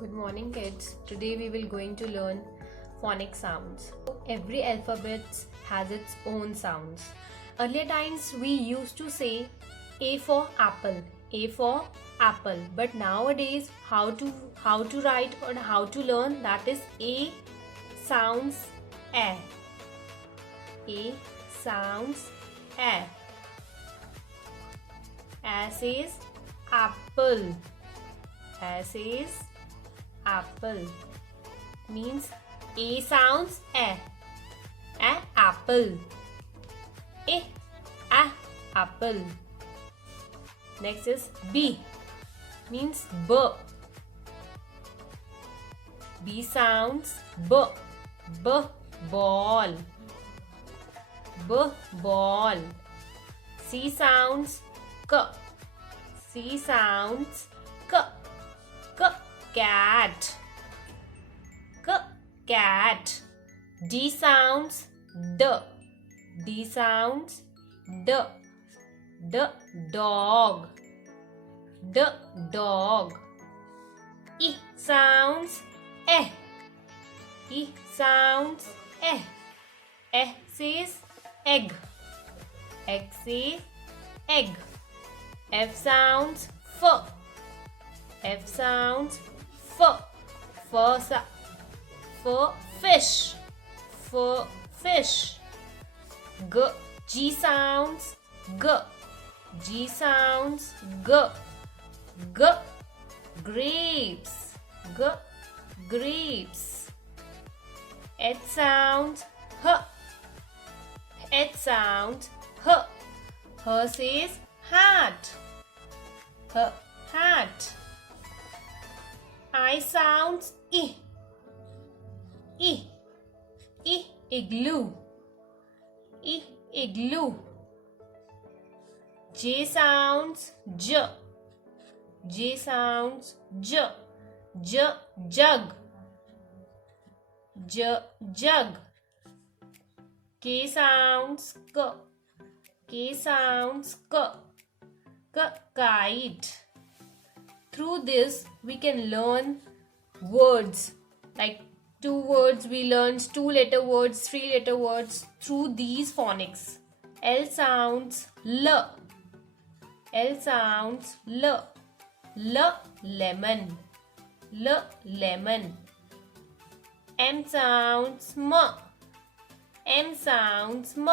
Good morning kids. Today we will going to learn phonic sounds. Every alphabet has its own sounds. Earlier times we used to say A for apple, A for apple. But nowadays how to write or how to learn, that is A sounds A. A sounds A. A says apple. A says apple. Means A sounds A. A apple. A apple. Next is B. Means B. B sounds B. B ball. B ball. C sounds K. C sounds K. K cat. K cat. D sounds D. D sounds D. D dog. D dog. E sounds E. E sounds E. E says egg. Egg says egg. F sounds F. F sounds F. For fish. For fish. G sounds G. G sounds G. Grapes. Grapes. H sounds H. H sounds H. H says hat. Hat. I sounds I. Igloo. Igloo. J sounds J. J sounds J. Jug. Jug. K sounds K. K sounds K. Kite. Through this we can learn words, like 2 words we learned, 2-letter words, 3-letter words through these phonics. L sounds L. L sounds L. L lemon. L lemon. M sounds M. M sounds M.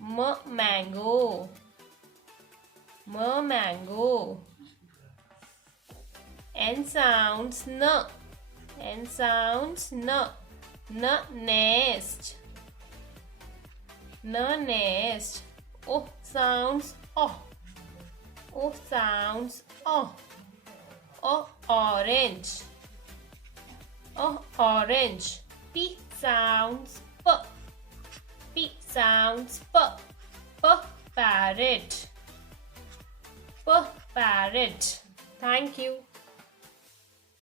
M mango. M mango. N sounds N. N sounds N. N nest. N nest. O sounds O. O sounds O. O orange. O orange. P sounds P. P sounds P. P parrot. P parrot. Thank you.